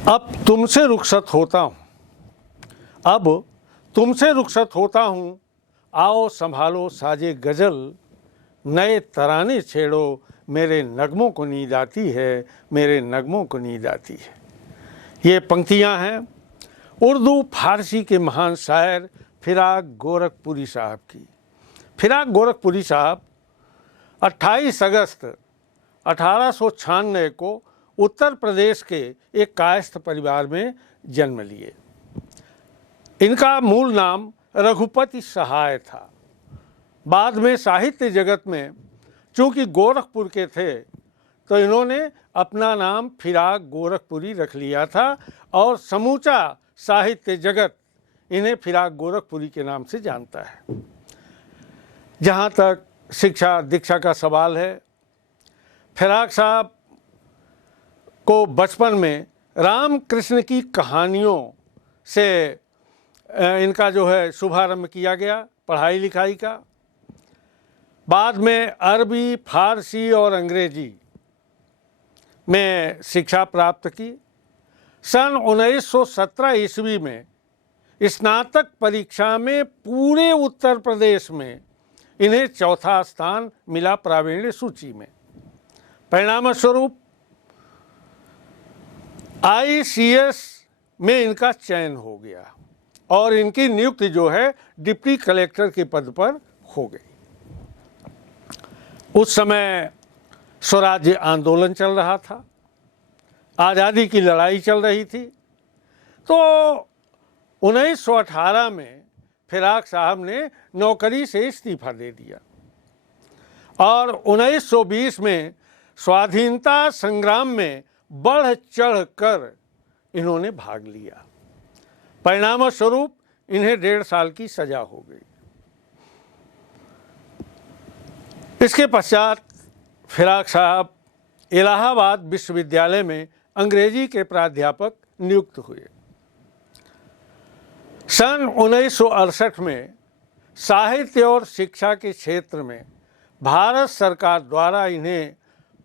अब तुमसे रुखसत होता हूँ, अब तुमसे रुखसत होता हूँ, आओ संभालो साजे गज़ल, नए तराने छेड़ो, मेरे नगमों को नींद आती है, मेरे नगमों को नींद आती है। ये पंक्तियाँ हैं उर्दू फारसी के महान शायर फिराक गोरखपुरी साहब की। फिराक गोरखपुरी साहब 28 अगस्त 1896 को उत्तर प्रदेश के एक कायस्थ परिवार में जन्म लिए। इनका मूल नाम रघुपति सहाय था। बाद में साहित्य जगत में चूँकि गोरखपुर के थे तो इन्होंने अपना नाम फिराक गोरखपुरी रख लिया था और समूचा साहित्य जगत इन्हें फिराक गोरखपुरी के नाम से जानता है। जहाँ तक शिक्षा दीक्षा का सवाल है, फिराक साहब को बचपन में राम कृष्ण की कहानियों से इनका जो है शुभारंभ किया गया पढ़ाई लिखाई का। बाद में अरबी, फारसी और अंग्रेजी में शिक्षा प्राप्त की। सन 1917 ईस्वी में स्नातक परीक्षा में पूरे उत्तर प्रदेश में इन्हें चौथा स्थान मिला प्रावीण्य सूची में। परिणाम स्वरूप ICS में इनका चयन हो गया और इनकी नियुक्ति जो है डिप्टी कलेक्टर के पद पर हो गई। उस समय स्वराज्य आंदोलन चल रहा था, आज़ादी की लड़ाई चल रही थी। तो 1918 में फिराक साहब ने नौकरी से इस्तीफा दे दिया और 1920 में स्वाधीनता संग्राम में बढ़ चढ़ कर इन्होंने भाग लिया। परिणाम स्वरूप इन्हें 1.5 साल की सजा हो गई। इसके पश्चात फिराक साहब इलाहाबाद विश्वविद्यालय में अंग्रेजी के प्राध्यापक नियुक्त हुए। सन 1968 में साहित्य और शिक्षा के क्षेत्र में भारत सरकार द्वारा इन्हें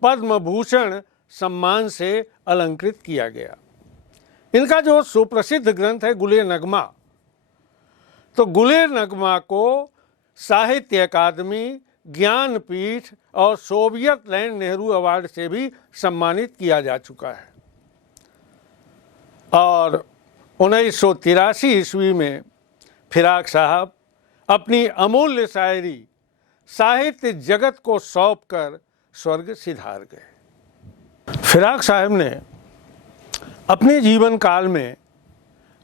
पद्म भूषण सम्मान से अलंकृत किया गया। इनका जो सुप्रसिद्ध ग्रंथ है गुले नगमा, तो गुले नगमा को साहित्य अकादमी, ज्ञानपीठ और सोवियत लैंड नेहरू अवार्ड से भी सम्मानित किया जा चुका है। और 1983 ईस्वी में फिराक साहब अपनी अमूल्य शायरी साहित्य जगत को सौंप कर स्वर्ग सिधार गए। फिराक साहब ने अपने जीवन काल में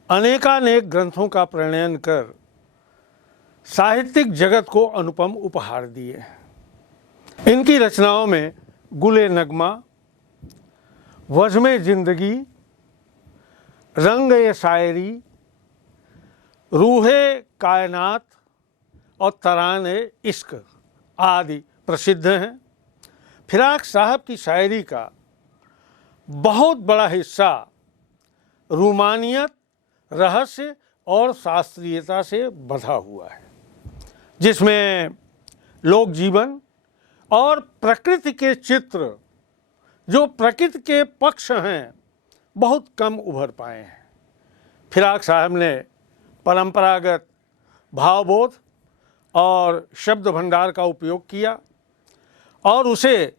अनेकानेक ग्रंथों का प्रणयन कर साहित्यिक जगत को अनुपम उपहार दिए। इनकी रचनाओं में गुले नगमा, वज़्म जिंदगी, रंग ए शायरी, रूहे कायनात और तराने इश्क आदि प्रसिद्ध हैं। फिराक साहब की शायरी का बहुत बड़ा हिस्सा रूमानियत, रहस्य और शास्त्रीयता से बंधा हुआ है, जिसमें लोक जीवन और प्रकृति के चित्र जो प्रकृति के पक्ष हैं बहुत कम उभर पाए हैं। फिराक साहब ने परंपरागत भावबोध और शब्द भंडार का उपयोग किया और उसे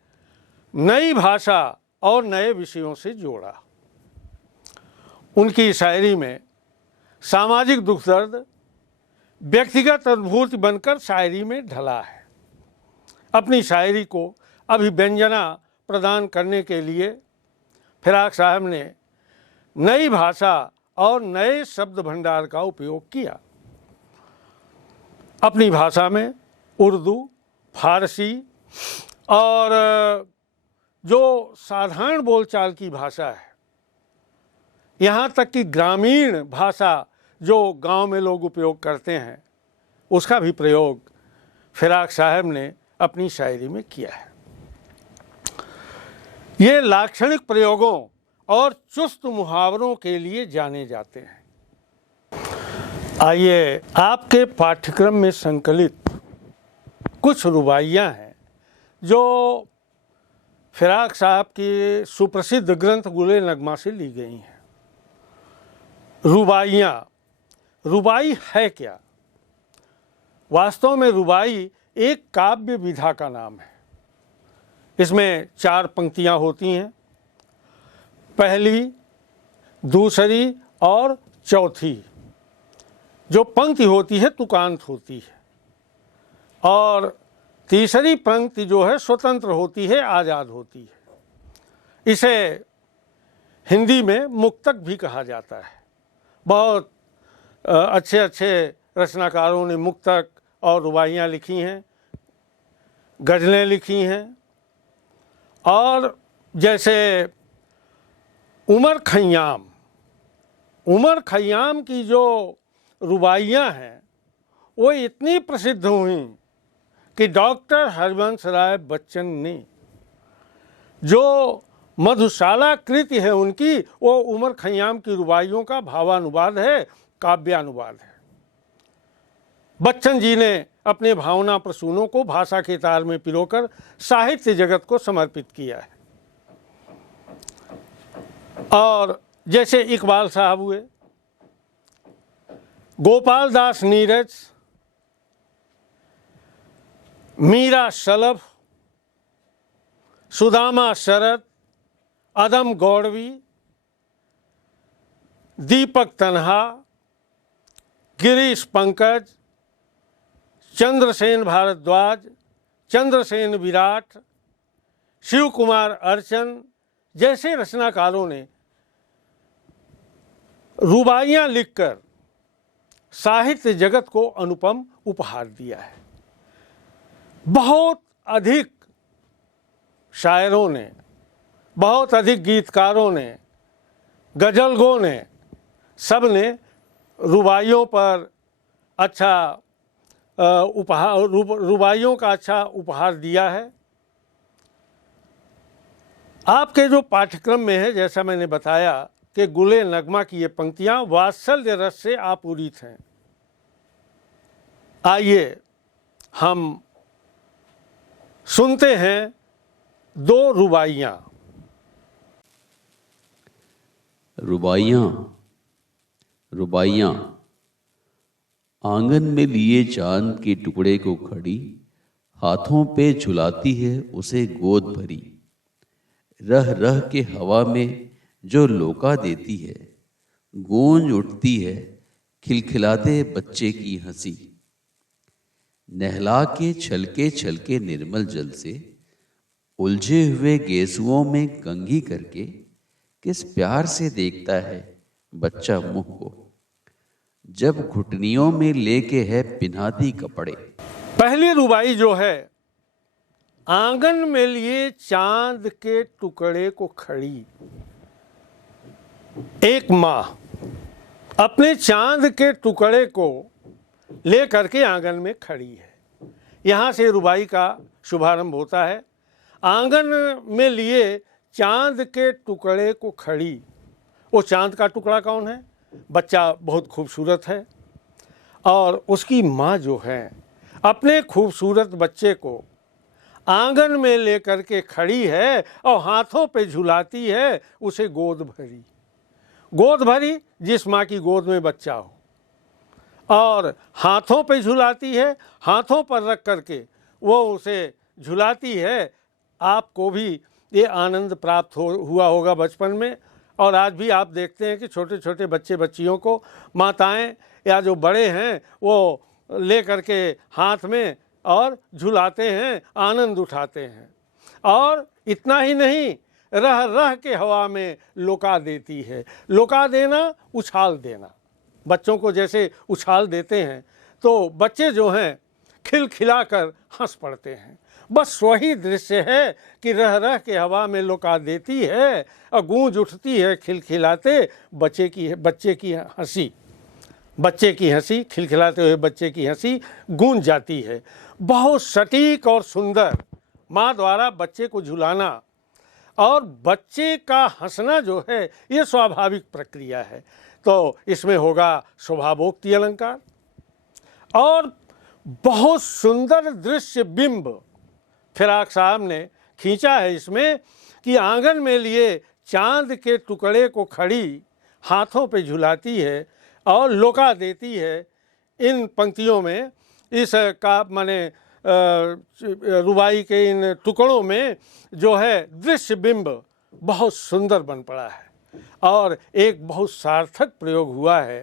नई भाषा और नए विषयों से जोड़ा। उनकी शायरी में सामाजिक दुख दर्द व्यक्तिगत अनुभूति बनकर शायरी में ढला है। अपनी शायरी को अभिव्यंजना प्रदान करने के लिए फिराक साहब ने नई भाषा और नए शब्द भंडार का उपयोग किया। अपनी भाषा में उर्दू, फारसी और जो साधारण बोलचाल की भाषा है, यहाँ तक कि ग्रामीण भाषा जो गांव में लोग उपयोग करते हैं, उसका भी प्रयोग फिराक साहब ने अपनी शायरी में किया है। ये लाक्षणिक प्रयोगों और चुस्त मुहावरों के लिए जाने जाते हैं। आइए आपके पाठ्यक्रम में संकलित कुछ रुबाइयाँ हैं जो फिराक साहब के सुप्रसिद्ध ग्रंथ गुले नगमा से ली गई हैं। रुबाइयाँ। रुबाई है क्या? वास्तव में रुबाई एक काव्य विधा का नाम है। इसमें 4 पंक्तियाँ होती हैं, पहली, दूसरी और चौथी। जो पंक्ति होती है तुकांत होती है, और तीसरी पंक्ति जो है स्वतंत्र होती है, आज़ाद होती है। इसे हिंदी में मुक्तक भी कहा जाता है। बहुत अच्छे अच्छे रचनाकारों ने मुक्तक और रुबाइयाँ लिखी हैं, गज़लें लिखी हैं। और जैसे उमर खय्याम की जो रुबाइयाँ हैं वो इतनी प्रसिद्ध हुई कि डॉक्टर हरबंस राय बच्चन ने जो मधुशाला कृति है उनकी, वो उमर खय्याम की रुबाइयों का भावानुवाद है, काव्यानुवाद है। बच्चन जी ने अपने भावना प्रसूनों को भाषा के तार में पिरोकर साहित्य जगत को समर्पित किया है। और जैसे इकबाल साहब हुए, गोपाल दास नीरज, मीरा शलभ, सुदामा शरद, अदम गौड़वी, दीपक तन्हा, गिरीश पंकज, चंद्रसेन भारद्वाज, चंद्रसेन विराट, शिव कुमार अर्चन जैसे रचनाकारों ने रुबाइयाँ लिखकर साहित्य जगत को अनुपम उपहार दिया है। बहुत अधिक शायरों ने, बहुत अधिक गीतकारों ने, गज़लगों ने, सब ने रुबाइयों पर अच्छा उपहार, रुबाइयों का अच्छा उपहार दिया है। आपके जो पाठ्यक्रम में है, जैसा मैंने बताया कि गुले नगमा की ये पंक्तियाँ वात्सल्य रस से आपूरित हैं। आइए हम सुनते हैं 2 रुबाइयाँ। रुबाइयाँ आंगन में लिए चांद के टुकड़े को खड़ी, हाथों पे झुलाती है उसे गोद भरी। रह रह के हवा में जो लोका देती है, गूंज उठती है खिलखिलाते बच्चे की हंसी। नहला के छलके निर्मल जल से उलझे हुए गेसुओं में कंघी करके किस प्यार से देखता है बच्चा मुंह को, जब घुटनियों में लेके है पिन्हाती कपड़े। पहली रुबाई जो है, आंगन में लिए चांद के टुकड़े को खड़ी। एक माँ अपने चांद के टुकड़े को ले करके आंगन में खड़ी है। यहाँ से रुबाई का शुभारंभ होता है। आंगन में लिए चांद के टुकड़े को खड़ी। वो चांद का टुकड़ा कौन है? बच्चा बहुत खूबसूरत है, और उसकी माँ जो है अपने खूबसूरत बच्चे को आंगन में लेकर के खड़ी है और हाथों पे झुलाती है उसे गोद भरी, जिस माँ की गोद में बच्चा हो, और हाथों पे झुलाती है, हाथों पर रख करके वो उसे झुलाती है। आपको भी ये आनंद प्राप्त हुआ होगा बचपन में, और आज भी आप देखते हैं कि छोटे छोटे बच्चे बच्चियों को माताएं या जो बड़े हैं वो ले करके हाथ में और झुलाते हैं, आनंद उठाते हैं। और इतना ही नहीं, रह रह के हवा में लुका देती है। लुका देना, उछाल देना। बच्चों को जैसे उछाल देते हैं तो बच्चे जो हैं खिलखिलाकर हंस पड़ते हैं। बस वही दृश्य है कि रह रह के हवा में लुका देती है और गूंज उठती है खिलखिलाते बच्चे की हंसी, खिलखिलाते हुए बच्चे की हंसी गूंज जाती है। बहुत सटीक और सुंदर माँ द्वारा बच्चे को झुलाना और बच्चे का हंसना जो है ये स्वाभाविक प्रक्रिया है। तो इसमें होगा स्वभावोक्ति अलंकार, और बहुत सुंदर दृश्य बिंब फिराक साहब ने खींचा है इसमें कि आंगन में लिए चांद के टुकड़े को खड़ी, हाथों पे झुलाती है और लौका देती है। इन पंक्तियों में इस का माने रुबाई के इन टुकड़ों में जो है दृश्य बिंब बहुत सुंदर बन पड़ा है और एक बहुत सार्थक प्रयोग हुआ है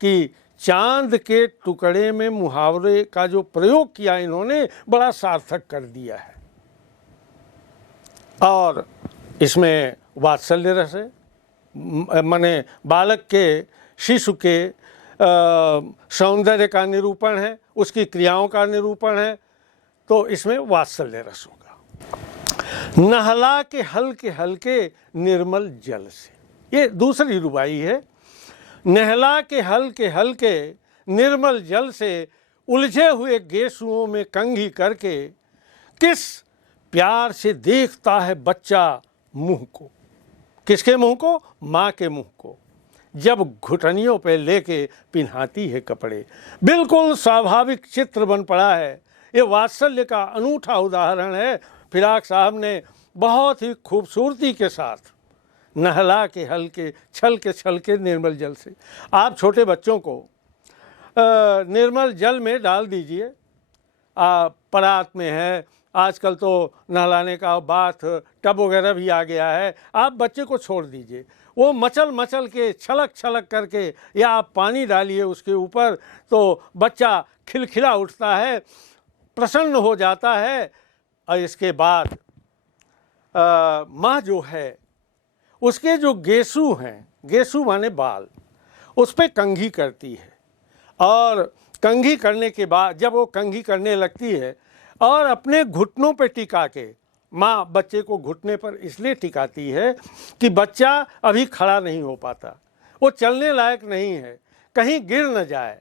कि चांद के टुकड़े में मुहावरे का जो प्रयोग किया इन्होंने बड़ा सार्थक कर दिया है। और इसमें वात्सल्य रस है, माने बालक के शिशु के सौंदर्य का निरूपण है, उसकी क्रियाओं का निरूपण है, तो इसमें वात्सल्य रस होगा। नहला के हल्के हल्के निर्मल जल से, ये दूसरी रुबाई है। नहला के हल्के हल्के निर्मल जल से उलझे हुए गेसुओं में कंघी करके किस प्यार से देखता है बच्चा मुंह को। किसके मुंह को? माँ के मुंह को, जब घुटनियों पे लेके पिन्हाती है कपड़े। बिल्कुल स्वाभाविक चित्र बन पड़ा है। ये वात्सल्य का अनूठा उदाहरण है। फिराक साहब ने बहुत ही खूबसूरती के साथ नहला के हल्के छल के निर्मल जल से। आप छोटे बच्चों को निर्मल जल में डाल दीजिए, परात में है, आजकल तो नहलाने का बाथ टब वगैरह भी आ गया है। आप बच्चे को छोड़ दीजिए, वो मचल के छलक करके, या आप पानी डालिए उसके ऊपर, तो बच्चा खिलखिला उठता है, प्रसन्न हो जाता है। और इसके बाद माँ जो है उसके जो गेसू हैं, गेसू माने बाल, उस पर कंघी करती है। और कंघी करने के बाद जब वो कंघी करने लगती है और अपने घुटनों पे टिका के, माँ बच्चे को घुटने पर इसलिए टिकाती है कि बच्चा अभी खड़ा नहीं हो पाता, वो चलने लायक नहीं है, कहीं गिर न जाए,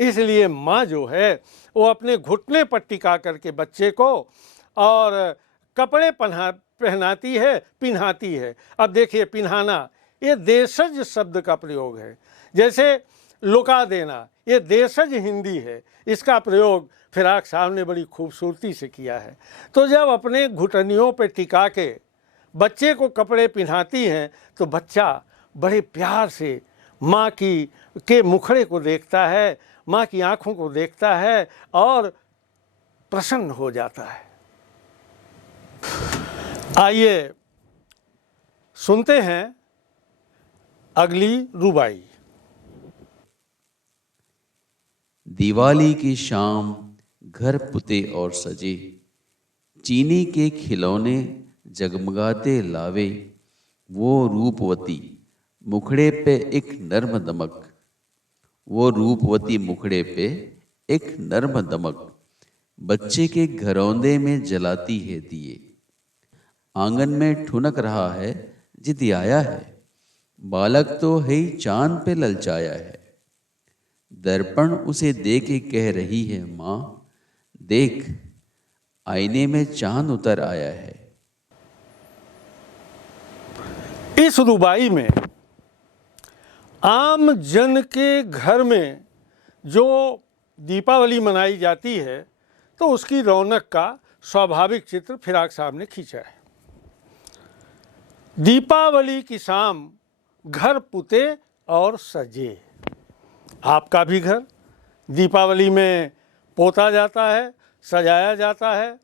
इसलिए माँ जो है वो अपने घुटने पर टिका करके बच्चे को और कपड़े पहनाती है, पिन्हाती है। अब देखिए, पिन्हाना ये देशज शब्द का प्रयोग है। जैसे लुका देना, ये देशज हिंदी है, इसका प्रयोग फिराक साहब ने बड़ी खूबसूरती से किया है। तो जब अपने घुटनियों पे टिका के बच्चे को कपड़े पहनाती हैं तो बच्चा बड़े प्यार से माँ के मुखड़े को देखता है, माँ की आँखों को देखता है और प्रसन्न हो जाता है। आइए सुनते हैं अगली रुबाई। दिवाली की शाम घर पुते और सजे, चीनी के खिलौने जगमगाते लावे, वो रूपवती मुखड़े पे एक नर्म दमक, वो रूपवती मुखड़े पे एक नर्म दमक, बच्चे के घरौंदे में जलाती है दिए, आंगन में ठुनक रहा है जिद आया है, बालक तो है ही चांद पे ललचाया है, दर्पण उसे दे के कह रही है माँ, देख आईने में चांद उतर आया है। इस रुबाई में आम जन के घर में जो दीपावली मनाई जाती है तो उसकी रौनक का स्वाभाविक चित्र फिराक साहब ने खींचा है। दीपावली की शाम घर पुते और सजे। आपका भी घर दीपावली में पोता जाता है, सजाया जाता है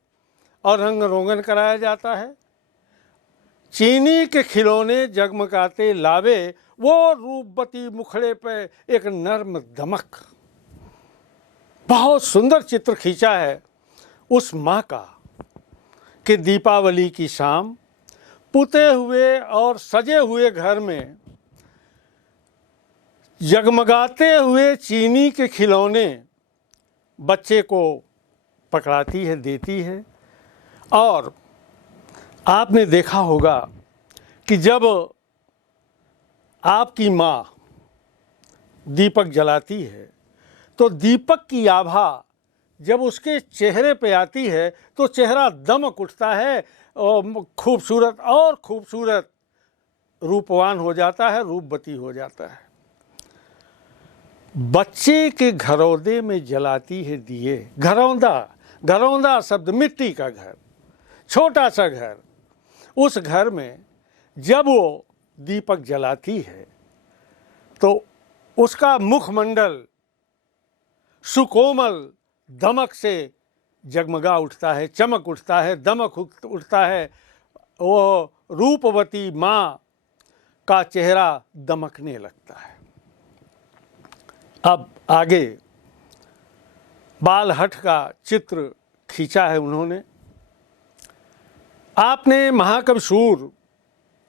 और रंग रोगन कराया जाता है। चीनी के खिलौने जगमगाते लावे, वो रूपवती मुखड़े पे एक नर्म दमक। बहुत सुंदर चित्र खींचा है उस माँ का कि दीपावली की शाम पुते हुए और सजे हुए घर में जगमगाते हुए चीनी के खिलौने बच्चे को पकड़ाती है, देती है। और आपने देखा होगा कि जब आपकी माँ दीपक जलाती है तो दीपक की आभा जब उसके चेहरे पे आती है तो चेहरा दमक उठता है और खूबसूरत रूपवान हो जाता है, रूपवती हो जाता है। बच्चे के घरौंदे में जलाती है दिए। घरौंदा शब्द मिट्टी का घर, छोटा सा घर। उस घर में जब वो दीपक जलाती है तो उसका मुखमंडल सुकोमल दमक से जगमगा उठता है, चमक उठता है, दमक उठता है। वो रूपवती माँ का चेहरा दमकने लगता है। अब आगे बालहठ का चित्र खींचा है उन्होंने। आपने महाकवि सूर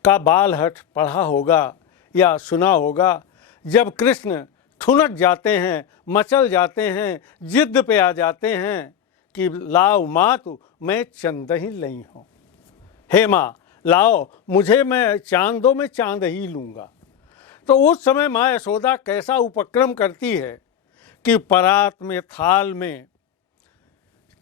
का बालहठ पढ़ा होगा या सुना होगा। जब कृष्ण ठुनक जाते हैं, मचल जाते हैं, जिद पे आ जाते हैं कि लाओ मातु मैं चंद ही लई हूँ, हे माँ लाओ मुझे, मैं चांद दो, मैं चांद ही लूँगा। तो उस समय माँ यशोदा कैसा उपक्रम करती है कि परात में, थाल में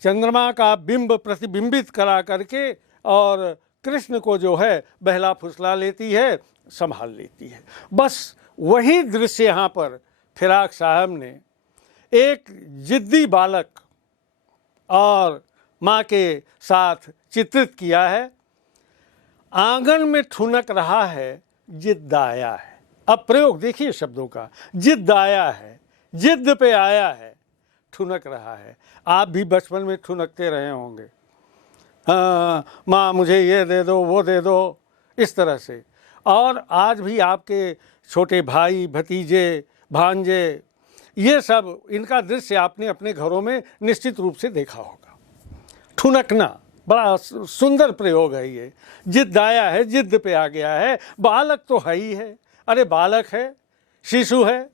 चंद्रमा का बिंब प्रतिबिंबित करा करके और कृष्ण को जो है बहला फुसला लेती है, संभाल लेती है। बस वही दृश्य यहाँ पर फिराक साहब ने एक जिद्दी बालक और माँ के साथ चित्रित किया है। आंगन में ठुनक रहा है, जिद आया है। अब प्रयोग देखिए शब्दों का, जिद आया है, जिद पे आया है, ठुनक रहा है। आप भी बचपन में ठुनकते रहे होंगे, हाँ माँ मुझे ये दे दो, वो दे दो, इस तरह से। और आज भी आपके छोटे भाई, भतीजे, भांजे, ये सब इनका दृश्य आपने अपने घरों में निश्चित रूप से देखा होगा। ठुनकना बड़ा सुंदर प्रयोग है ये। जिद आया है, जिद पे आ गया है। बालक तो है ही है, अरे बालक है, शिशु है,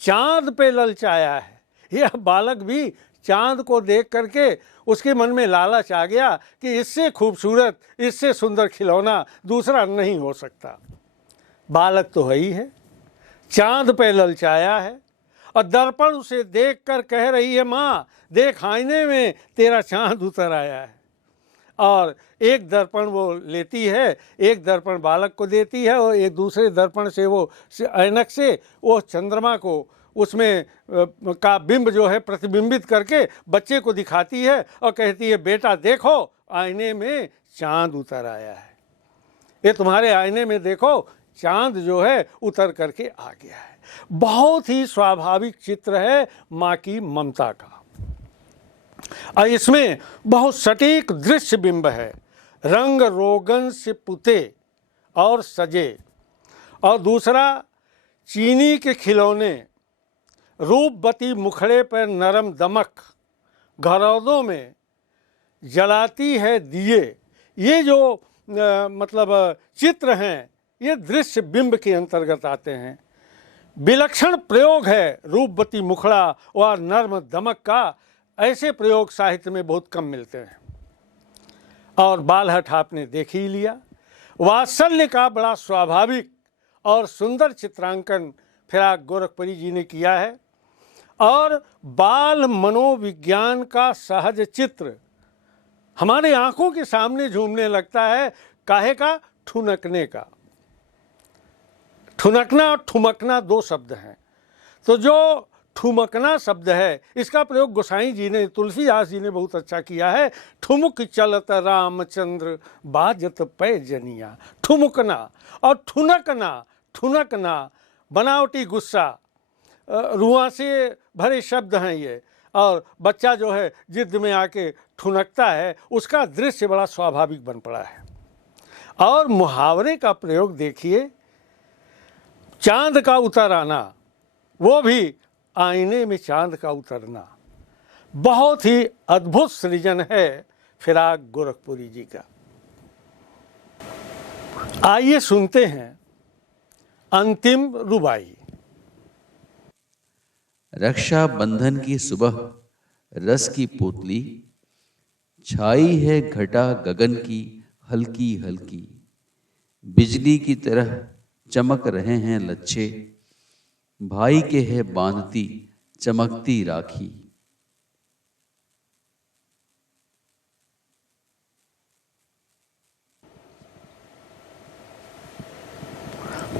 चांद पे ललचाया है। यह बालक भी चांद को देख करके उसके मन में लालच आ गया कि इससे खूबसूरत, इससे सुंदर खिलौना दूसरा नहीं हो सकता। बालक तो है ही है, चांद पे ललचाया है और दर्पण उसे देख कर कह रही है, माँ देख आईने में तेरा चांद उतर आया है। और एक दर्पण वो लेती है, एक दर्पण बालक को देती है और एक दूसरे दर्पण से वो ऐनक से वो चंद्रमा को उसमें का बिंब जो है प्रतिबिंबित करके बच्चे को दिखाती है और कहती है, बेटा देखो आईने में चांद उतर आया है, ये तुम्हारे आईने में देखो चांद जो है उतर करके आ गया है। बहुत ही स्वाभाविक चित्र है माँ की ममता का। और इसमें बहुत सटीक दृश्य बिंब है। रंग रोगन से पुते और सजे, और दूसरा चीनी के खिलौने, रूपवती मुखड़े पर नरम दमक, घरौदों में जलाती है दिए। ये जो मतलब चित्र हैं, ये दृश्य बिंब के अंतर्गत आते हैं। विलक्षण प्रयोग है रूपवती मुखड़ा व नर्म दमक का। ऐसे प्रयोग साहित्य में बहुत कम मिलते हैं। और बालहठ आपने देख ही लिया। वात्सल्य का बड़ा स्वाभाविक और सुंदर चित्रांकन फिराक गोरखपुरी जी ने किया है। और बाल मनोविज्ञान का सहज चित्र हमारे आंखों के सामने झूमने लगता है। काहे का? ठुनकने का। ठुनकना और ठुमकना दो शब्द हैं। तो जो ठुमकना शब्द है, इसका प्रयोग गोसाई जी ने, तुलसीदास जी ने बहुत अच्छा किया है। ठुमुक चलत रामचंद्र बाजत पैजनिया। ठुमुकना और ठुनकना, ठुनकना बनावटी गुस्सा, रुआ से भरे शब्द हैं ये। और बच्चा जो है जिद में आके ठुनकता है, उसका दृश्य बड़ा स्वाभाविक बन पड़ा है। और मुहावरे का प्रयोग देखिए, चांद का उतर आना, वो भी आईने में चांद का उतरना, बहुत ही अद्भुत सृजन है फिराक गोरखपुरी जी का। आइए सुनते हैं अंतिम रुबाई। रक्षा बंधन की सुबह रस की पोतली, छाई है घटा गगन की हल्की हल्की, बिजली की तरह चमक रहे हैं लच्छे, भाई के है बांधती चमकती राखी।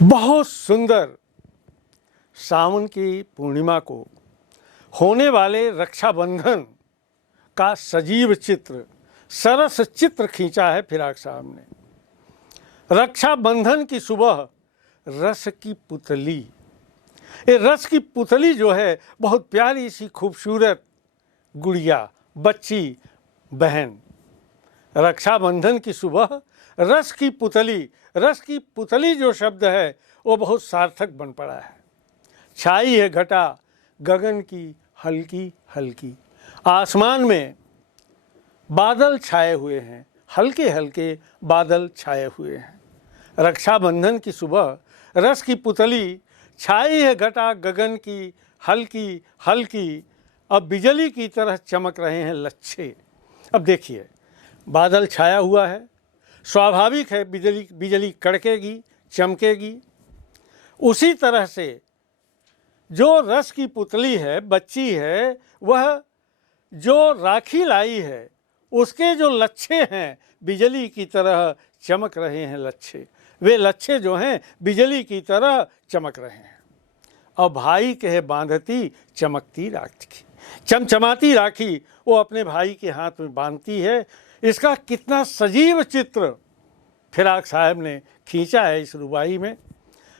बहुत सुंदर सावन की पूर्णिमा को होने वाले रक्षाबंधन का सजीव चित्र, सरस चित्र खींचा है फिराक साहब ने। रक्षाबंधन की सुबह रस की पुतली, ये रस की पुतली जो है बहुत प्यारी सी खूबसूरत गुड़िया, बच्ची, बहन। रक्षाबंधन की सुबह रस की पुतली जो शब्द है वो बहुत सार्थक बन पड़ा है। छाई है घटा गगन की हल्की हल्की, आसमान में बादल छाए हुए हैं, हल्के हल्के बादल छाए हुए हैं। रक्षाबंधन की सुबह रस की पुतली, छाई है घटा गगन की हल्की हल्की, अब बिजली की तरह चमक रहे हैं लच्छे। अब देखिए, बादल छाया हुआ है, स्वाभाविक है बिजली कड़केगी, चमकेगी। उसी तरह से जो रस की पुतली है, बच्ची है, वह जो राखी लाई है उसके जो लच्छे हैं बिजली की तरह चमक रहे हैं लच्छे। वे लच्छे जो हैं बिजली की तरह चमक रहे हैं। और भाई कहे बांधती चमकती राखी, चमचमाती राखी वो अपने भाई के हाथ में बांधती है। इसका कितना सजीव चित्र फिराक साहब ने खींचा है इस रुबाई में।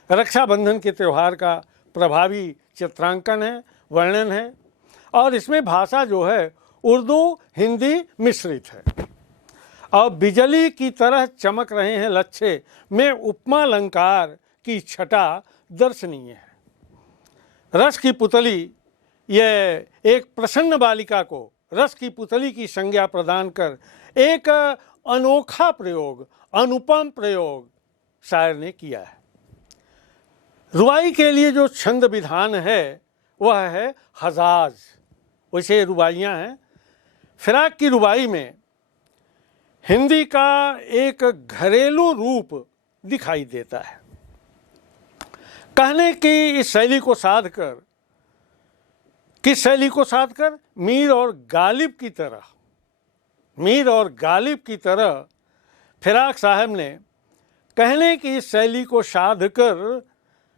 रक्षाबंधन के त्यौहार का प्रभावी चित्रांकन है, वर्णन है, और इसमें भाषा जो है उर्दू हिंदी मिश्रित है। और बिजली की तरह चमक रहे हैं लच्छे में उपमा अलंकार की छटा दर्शनीय है। रस की पुतली, यह एक प्रसन्न बालिका को रस की पुतली की संज्ञा प्रदान कर एक अनोखा प्रयोग, अनुपम प्रयोग शायर ने किया है। रुबाई के लिए जो छंद विधान है वह है हजाज। वैसे रुबाइयाँ हैं। फिराक की रुबाई में हिंदी का एक घरेलू रूप दिखाई देता है। कहने की इस शैली को साध कर, किस शैली को साध कर? मीर और गालिब की तरह फिराक साहब ने कहने की इस शैली को साध कर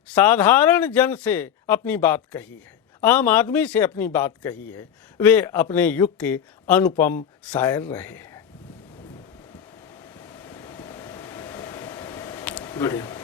साधारण जन से अपनी बात कही है, आम आदमी से अपनी बात कही है। वे अपने युग के अनुपम शायर रहे हैं। बढ़िया।